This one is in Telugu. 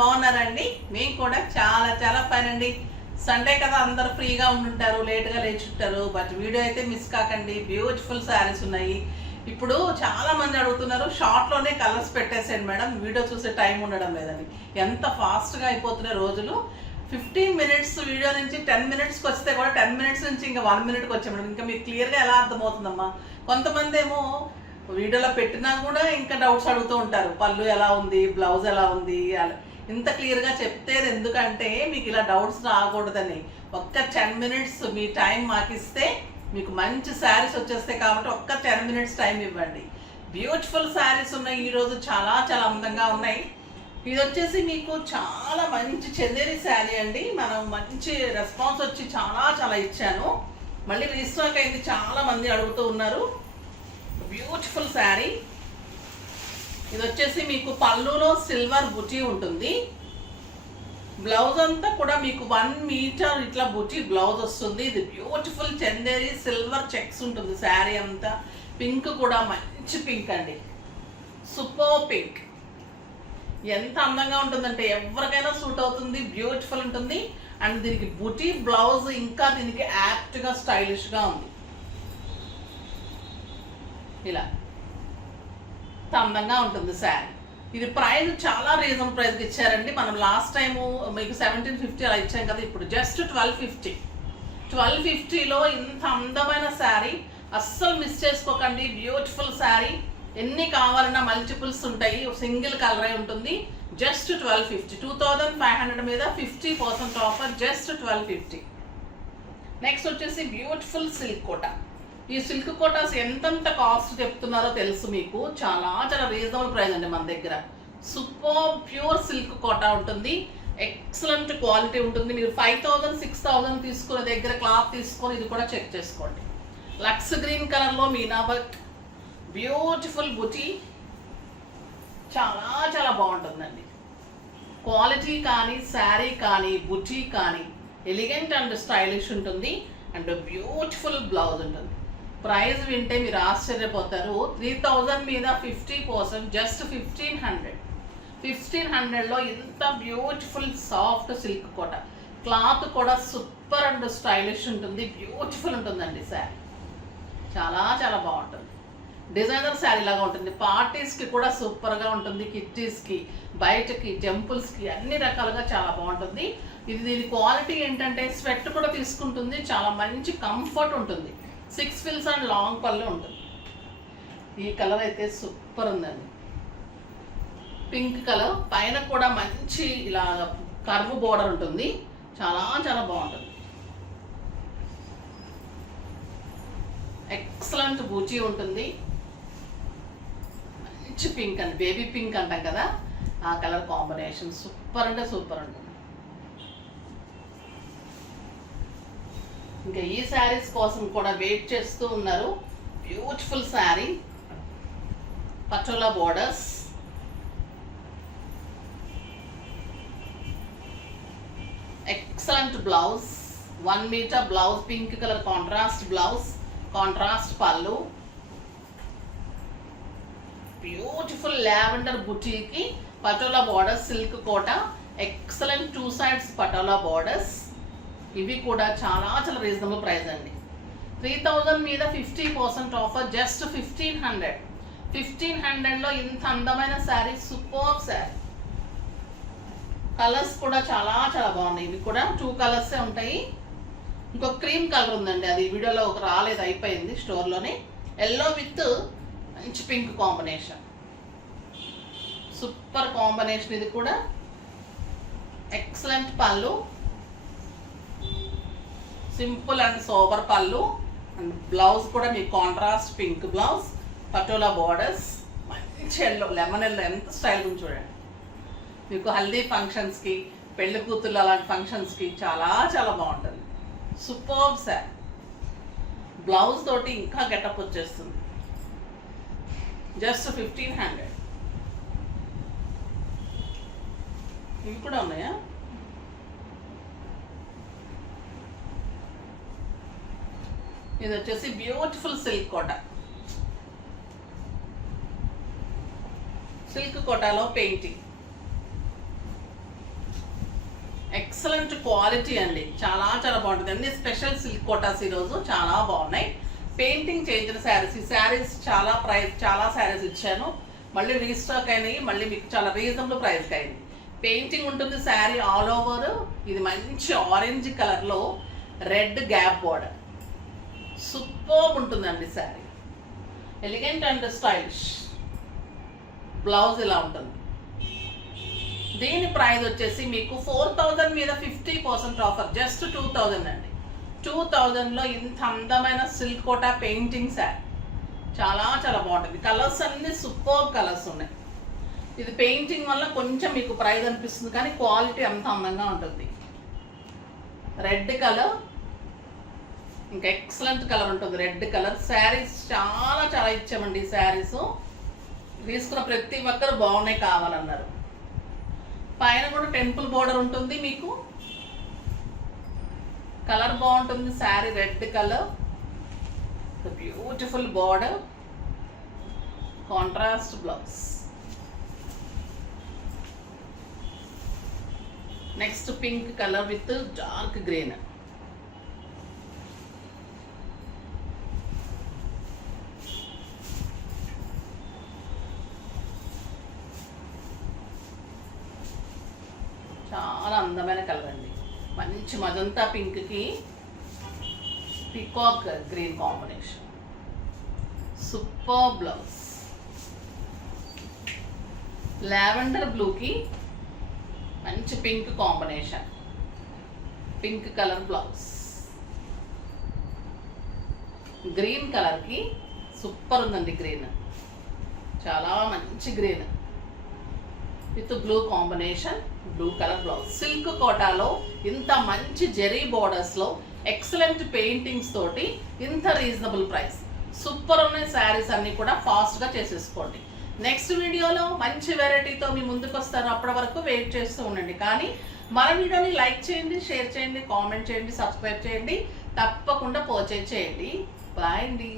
బాగున్నారండి? మేము కూడా చాలా చాలా ఫైన్ అండి. సండే కదా, అందరు ఫ్రీగా ఉంటుంటారు, లేట్గా లేచుంటారు. బట్ వీడియో అయితే మిస్ కాకండి. బ్యూటిఫుల్ శారీస్ ఉన్నాయి. ఇప్పుడు చాలా మంది అడుగుతున్నారు, షార్ట్లోనే కలర్స్ పెట్టేసాను మేడం, వీడియో చూసే టైం ఉండడం లేదని. ఎంత ఫాస్ట్గా అయిపోతున్నాయి రోజులు. 15 మినిట్స్ వీడియో నుంచి 10 మినిట్స్కి వస్తే కూడా 10 మినిట్స్ నుంచి ఇంకా 1 మినిట్కి వచ్చాం మేడం. ఇంకా మీకు క్లియర్గా ఎలా అర్థమవుతుందమ్మా? కొంతమంది ఏమో వీడియోలో పెట్టినా కూడా ఇంకా డౌట్స్ అడుగుతూ ఉంటారు, పళ్ళు ఎలా ఉంది, బ్లౌజ్ ఎలా ఉంది. ఇంత క్లియర్గా చెప్తేది ఎందుకంటే మీకు ఇలా డౌట్స్ రాకూడదని. ఒక్క 10 మినిట్స్ మీ టైం మాకు ఇస్తే మీకు మంచి శారీస్ వచ్చేస్తాయి. కాబట్టి ఒక్క 10 మినిట్స్ టైం ఇవ్వండి. బ్యూటిఫుల్ శారీస్ ఉన్నాయి ఈరోజు, చాలా చాలా అందంగా ఉన్నాయి. ఇది వచ్చేసి మీకు చాలా మంచి చందేరి శారీ అండి. మనం మంచి రెస్పాన్స్ వచ్చి చాలా చాలా ఇచ్చాను. మళ్ళీ రీస్టాక్ అయింది, చాలా మంది అడుగుతూ ఉన్నారు. బ్యూటిఫుల్ శారీ. ఇది వచ్చేసి మీకు పళ్ళులో సిల్వర్ బుటీ ఉంటుంది. బ్లౌజ్ అంతా కూడా మీకు 1 మీటర్ ఇట్లా బుటీ బ్లౌజ్ వస్తుంది. ఇది బ్యూటిఫుల్ చందేరి సిల్వర్ చెక్స్ ఉంటుంది శారీ అంతా. పింక్ కూడా మంచి పింక్ అండి, సూపర్ పింక్. ఎంత అందంగా ఉంటుందంటే ఎవరికైనా సూట్ అవుతుంది, బ్యూటిఫుల్ ఉంటుంది. అండ్ దీనికి బుటీ బ్లౌజ్ ఇంకా దీనికి యాప్ట్గా స్టైలిష్గా ఉంది. ఇలా అందంగా ఉంటుంది శారీ. ఇది ప్రైస్ చాలా రీజనబుల్ ప్రైస్కి ఇచ్చారండి. మనం లాస్ట్ టైము మీకు 1750 అలా ఇచ్చాం కదా, ఇప్పుడు జస్ట్ 1250. 1250లో ఇంత అందమైన శారీ అస్సలు మిస్ చేసుకోకండి. బ్యూటిఫుల్ శారీ. ఎన్ని కావాలన్నా మల్టిపుల్స్ ఉంటాయి, సింగిల్ కలరే ఉంటుంది. జస్ట్ 1250. 2500 మీద 50% ఆఫర్, జస్ట్ 1250. నెక్స్ట్ వచ్చేసి బ్యూటిఫుల్ సిల్క్ కోటా. ఈ సిల్క్ కోటాస్ ఎంతంత కాస్ట్ చెప్తున్నారో తెలుసు మీకు. చాలా చాలా రీజనబుల్ ప్రైస్ అండి మన దగ్గర. సూపర్ ప్యూర్ సిల్క్ కోటా ఉంటుంది, ఎక్సలెంట్ క్వాలిటీ ఉంటుంది. మీరు 5000 6000 తీసుకునే దగ్గర క్లాత్ తీసుకొని ఇది కూడా చెక్ చేసుకోండి. లక్స్ గ్రీన్ కలర్లో మీనా వర్క్, బ్యూటిఫుల్ బుటీ, చాలా చాలా బాగుంటుందండి. క్వాలిటీ కానీ, శారీ కానీ, బుటీ కానీ ఎలిగెంట్ అండ్ స్టైలిష్ ఉంటుంది. అండ్ బ్యూటిఫుల్ బ్లౌజ్ ఉంటుంది. ప్రైస్ వింటే మీరు ఆశ్చర్యపోతారు. 3000 మీద 50%, జస్ట్ 1500. 1500లో ఇంత బ్యూటిఫుల్ సాఫ్ట్ సిల్క్ కోట. క్లాత్ కూడా సూపర్ అండ్ స్టైలిష్ ఉంటుంది, బ్యూటిఫుల్ ఉంటుందండి శారీ. చాలా చాలా బాగుంటుంది. డిజైనర్ శారీ లాగా ఉంటుంది. పార్టీస్కి కూడా సూపర్గా ఉంటుంది, కిట్టీస్కి, బయటకి, టెంపుల్స్కి అన్ని రకాలుగా చాలా బాగుంటుంది. ఇది దీని క్వాలిటీ ఏంటంటే స్వెట్ కూడా తీసుకుంటుంది, చాలా మంచి కంఫర్ట్ ఉంటుంది. 6 ఫిల్స్ అండ్ లాంగ్ పళ్ళు ఉంటుంది. ఈ కలర్ అయితే సూపర్ ఉందండి, పింక్ కలర్. పైన కూడా మంచి ఇలా కర్వ్ బోర్డర్ ఉంటుంది, చాలా చాలా బాగుంటుంది. ఎక్సలెంట్ బూచీ ఉంటుంది. మంచి పింక్ అండి, బేబీ పింక్ అంటాం కదా, ఆ కలర్ కాంబినేషన్ సూపర్ అంటే సూపర్ ఉంటుంది. ఇంకా ఈ శారీస్ కోసం కూడా వెయిట్ చేస్తూ ఉన్నారు. Beautiful sari, patola borders, excellent blouse, 1 metre blouse, pink colour contrast blouse, contrast పళ్ళు, బ్యూటిఫుల్ లావెండర్ బుటీకి patola borders, silk Kota, excellent 2 sides patola borders. ఇవి కూడా చాలా చాలా రీజనబుల్ ప్రైస్ అండి. 3000 మీద 50% ఆఫర్, జస్ట్ 1500. 1500లో ఇంత అందమైన శారీ, సూపర్ శారీ. కలర్స్ కూడా చాలా చాలా బాగున్నాయి. ఇవి కూడా 2 కలర్సే ఉంటాయి. ఇంకొక క్రీమ్ కలర్ ఉందండి, అది వీడియోలో ఒక రాలేదు, అయిపోయింది స్టోర్లోనే. ఎల్లో విత్ మంచి పింక్ కాంబినేషన్, సూపర్ కాంబినేషన్. ఇది కూడా ఎక్సలెంట్ పళ్ళు, సింపుల్ అండ్ సోబర్ పళ్ళు. అండ్ బ్లౌజ్ కూడా మీకు contrast pink blouse, patola borders, మంచి ఎల్లో, లెమన్ ఎల్లో, ఎంత స్టైల్ ఉంది చూడండి. మీకు హల్దీ ఫంక్షన్స్కి, పెళ్లి కూతుళ్ళు అలాంటి ఫంక్షన్స్కి చాలా చాలా బాగుంటుంది. సూపర్ శారీ. బ్లౌజ్ తోటి ఇంకా గెటప్ వచ్చేస్తుంది, జస్ట్ 1500. ఇవి కూడా ఉన్నాయా? ఇది వచ్చేసి బ్యూటిఫుల్ సిల్క్ కోట. సిల్క్ కోటాలో పెయింటింగ్, ఎక్సలెంట్ క్వాలిటీ అండి, చాలా చాలా బాగుంటుంది. అన్ని స్పెషల్ సిల్క్ కోటాస్ ఈరోజు చాలా బాగున్నాయి. పెయింటింగ్ చేయించిన శారీస్, ఈ శారీస్ చాలా శారీస్ ఇచ్చాను, మళ్ళీ రీస్టాక్ అయినాయి, మళ్ళీ మీకు చాలా రీజనబుల్ ప్రైస్కి అయింది. పెయింటింగ్ ఉంటుంది శారీ ఆల్ ఓవర్. ఇది మంచి ఆరెంజ్ కలర్లో రెడ్ గ్యాప్ బోర్డర్, సూపర్ ఉంటుందండి sari, elegant and stylish. Blouse ఇలా ఉంటుంది. దీని ప్రైస్ వచ్చేసి మీకు 4000 మీద 50% ఆఫర్, జస్ట్ 2000 అండి. 2000లో ఇంత అందమైన సిల్క్ కోటా పెయింటింగ్ శారీ చాలా చాలా బాగుంటుంది. కలర్స్ అన్ని సూపర్ కలర్స్ ఉన్నాయి. ఇది పెయింటింగ్ వల్ల కొంచెం మీకు ప్రైస్ అనిపిస్తుంది, కానీ క్వాలిటీ అంత అందంగా ఉంటుంది. రెడ్ కలర్, ఇంకా ఎక్సలెంట్ కలర్ ఉంటుంది రెడ్ కలర్. శారీస్ చాలా చాలా ఇచ్చామండి. ఈ శారీస్ తీసుకున్న ప్రతి ఒక్కరు బాగున్నాయి కావాలన్నారు. పైన కూడా టెంపుల్ బోర్డర్ ఉంటుంది, మీకు కలర్ బాగుంటుంది. Sari red colour, beautiful border, contrast blouse. Next pink colour with dark green. చాలా అందమైన కలర్ అండి, మంచి మజంతా పింక్కి peacock green combination, super blouse. Lavender బ్లూకి మంచి pink combination, pink colour blouse. Green కలర్కి సూపర్ ఉందండి, గ్రీన్ చాలా మంచి green with blue combination, blue colour blouse. Silk కోటాలో ఇంత మంచి జెరీ బోర్డర్స్లో ఎక్సలెంట్ పెయింటింగ్స్ తోటి ఇంత రీజనబుల్ ప్రైస్, సూపర్ ఉన్నాయి శారీస్ అన్నీ కూడా. ఫాస్ట్గా చేసేసుకోండి. నెక్స్ట్ వీడియోలో మంచి వెరైటీతో మీ ముందుకు వస్తాను. అప్పటి వరకు వెయిట్ చేస్తూ ఉండండి. కానీ మన వీడియోని లైక్ చేయండి, షేర్ చేయండి, కామెంట్ చేయండి, సబ్స్క్రైబ్ చేయండి, తప్పకుండా పర్చేజ్ చేయండి. బాయ్ అండి.